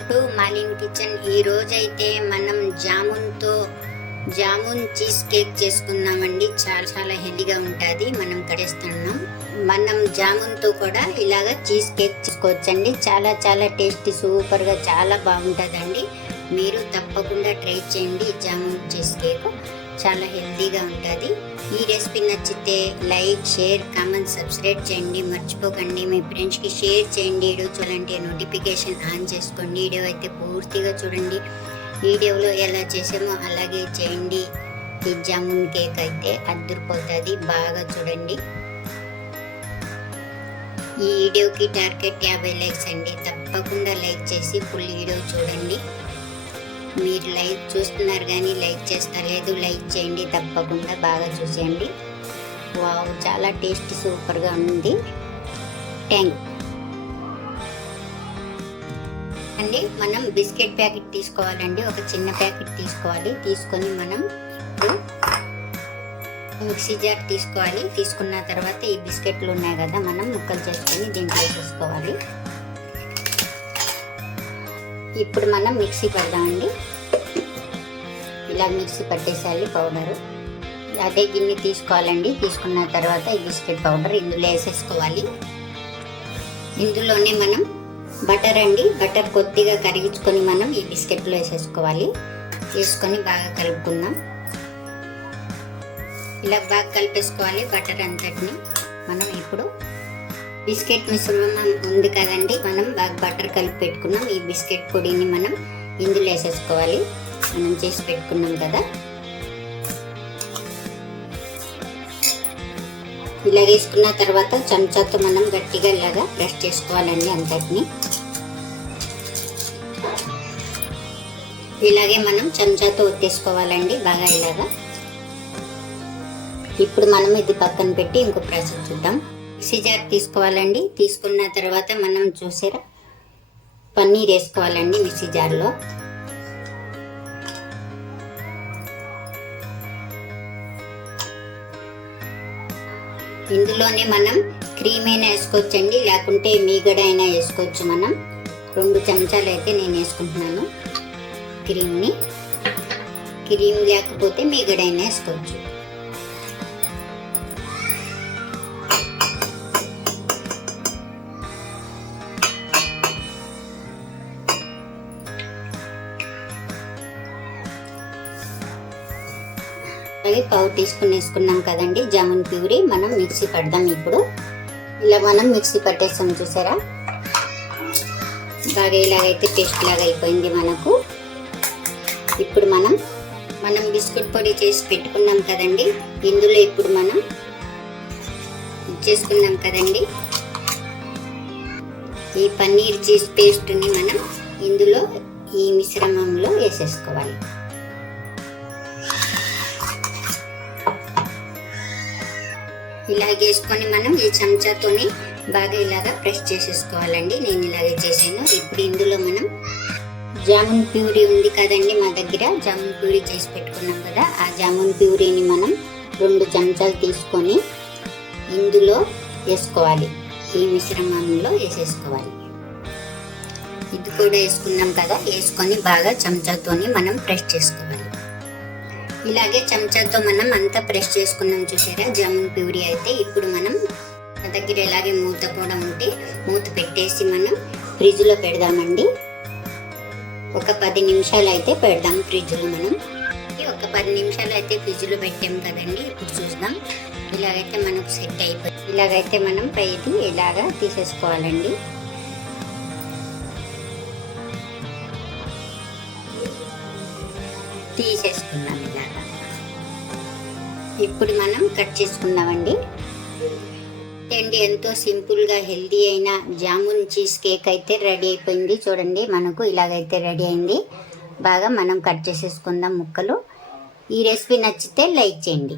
To మాలిన్ kitchen ఈ రోజైతే మనం జామున్తో జామున్ చీజ్ కేక్ చేసుకున్నామండి. చాలా చాలా హెల్దీగా ఉంటుంది. మనం కడేస్తున్నాం మనం జామున్తో కూడా ఇలాగ చీజ్ కేక్ చేసుకోవచ్చండి. చాలా చాలా టేస్టీ సూపర్గా చాలా బాగుంటుందండి. మీరు తప్పకుండా ట్రై చేయండి జామున్ చీజ్ కేక్. చాలా హెల్తీగా ఉంటుంది. ఈ రెసిపీ నచ్చితే లైక్ షేర్ కామెంట్ సబ్స్క్రైబ్ చేయండి. మర్చిపోకండి. మీ ఫ్రెండ్స్కి షేర్ చేయండి. వీడియో చూడండి నోటిఫికేషన్ ఆన్ చేసుకోండి. వీడియో అయితే పూర్తిగా చూడండి. వీడియోలో ఎలా చేసామో అలాగే చేయండి. ఈ జామున్ కేక్ అయితే అద్దరిపోతుంది. బాగా చూడండి. ఈ వీడియోకి టార్గెట్ యాభై లైక్స్ అండి. తప్పకుండా లైక్ చేసి ఫుల్ వీడియో చూడండి. మీరు లైక్ చూస్తున్నారు కానీ లైక్ చేస్తలేదు లైక్ చేయండి తప్పకుండా బాగా చూసేయండి. వావ్ చాలా టేస్ట్ సూపర్గా ఉంది. థ్యాంక్ అండి మనం బిస్కెట్ ప్యాకెట్ తీసుకోవాలండి. ఒక చిన్న ప్యాకెట్ తీసుకోవాలి. తీసుకొని మనం మిక్సీ జార్ తీసుకోవాలి. తీసుకున్న తర్వాత ఈ బిస్కెట్లు ఉన్నాయి కదా మనం ముక్కలు చేసుకొని దీంట్లో వేసేసుకోవాలి. ఇప్పుడు మనం మిక్సీ పడదామండి. ఇలా మిక్సీ పట్టేసేయాలి పౌడరు. అదే గిన్నె తీసుకోవాలండి. తీసుకున్న తర్వాత ఈ బిస్కెట్ పౌడర్ ఇందులో వేసేసుకోవాలి. ఇందులోనే మనం బటర్ అండి. బటర్ కొద్దిగా కరిగించుకొని మనం ఈ బిస్కెట్లో వేసేసుకోవాలి. వేసుకొని బాగా కలుపుకుందాం. ఇలా బాగా కలిపేసుకోవాలి బటర్ అంతటిని. మనం ఇప్పుడు బిస్కెట్ మిశ్రమం ఉంది కదండి. మనం బాగా బటర్ కలిపి పెట్టుకున్నాం. ఈ బిస్కెట్ పొడిని మనం ఇందులో వేసేసుకోవాలి. మనం చేసి పెట్టుకున్నాం కదా. ఇలా వేసుకున్న తర్వాత చెంచాతో మనం గట్టిగా ఇలాగా బ్రష్ చేసుకోవాలండి అంతటిని. ఇలాగే మనం చెంచాతో ఒత్తేసుకోవాలండి బాగా ఇలాగా. ఇప్పుడు మనం ఇది పక్కన పెట్టి ఇంకో ప్రాసెస్ చూద్దాం. సిజార్ తీసుకోవాలండి. తీసుకున్న తర్వాత మనం చూసారా? పన్నీర్ వేసుకోవాలండి మిక్సీ జార్లో ఇందులోనే మనం క్రీమ్ అయినా వేసుకోవచ్చండి. లేకుంటే మీగడ అయినా వేసుకోవచ్చు మనం. రెండు చెంచాలు అయితే నేను వేసుకుంటున్నాను క్రీమ్ని. క్రీమ్ లేకపోతే మీగడైనా అయినా వేసుకోవచ్చు. అవి పావు తీసుకుని వేసుకున్నాం కదండి. జామున్ ప్యూరీ మనం మిక్సీ పడదాం ఇప్పుడు. ఇలా మనం మిక్సీ పట్టేస్తాం చూసారా? బాగా ఇలాగైతే టేస్ట్ లాగా అయిపోయింది మనకు. ఇప్పుడు మనం మనం బిస్కెట్ పొడి చేసి పెట్టుకున్నాం కదండి. ఇందులో ఇప్పుడు మనం చేసుకున్నాం కదండి. ఈ పన్నీర్ చీజ్ పేస్ట్ని మనం ఇందులో ఈ మిశ్రమంలో వేసేసుకోవాలి. ఇలా వేసుకొని మనం ఈ చెంచాతోని బాగా ఇలాగా ప్రెస్ చేసేసుకోవాలండి. నేను ఇలాగే చేశాను. ఇప్పుడు ఇందులో మనం జామున్ ప్యూరీ ఉంది కదండి మా దగ్గర. జామున్ ప్యూరీ చేసి పెట్టుకున్నాం కదా. ఆ జామున్ ప్యూరీని మనం రెండు చెంచాలు తీసుకొని ఇందులో వేసుకోవాలి. ఈ మిశ్రమంలో వేసేసుకోవాలి. ఇది కూడా వేసుకున్నాం కదా. వేసుకొని బాగా చెంచాతోని మనం ప్రెస్ చేసుకోవాలి. ఇలాగే చెంచాతో మనం అంతా ప్రెస్ చేసుకున్నాం చూసారా? జామున్ ప్యూరీ అయితే ఇప్పుడు మనం దగ్గర ఇలాగే మూత కూడా ఉంటే మూత పెట్టేసి మనం ఫ్రిడ్జ్లో పెడదామండి. ఒక పది నిమిషాలు అయితే పెడదాం ఫ్రిడ్జ్లో మనం. ఒక పది నిమిషాలు అయితే ఫ్రిడ్జ్లో పెట్టాం కదండి. ఇప్పుడు చూద్దాం. ఇలాగైతే మనకు సెట్ అయిపోయింది ఇలాగైతే మనం పైది ఇలాగా తీసేసుకోవాలండి. తీసేసి ఇప్పుడు మనం కట్ చేసుకుందామండి. అండి ఎంతో సింపుల్గా హెల్దీ అయిన జామున్ చీజ్ కేక్ అయితే రెడీ అయిపోయింది. చూడండి మనకు ఇలాగైతే రెడీ అయింది. బాగా మనం కట్ చేసేసుకుందాం ముక్కలు. ఈ రెసిపీ నచ్చితే లైక్ చేయండి.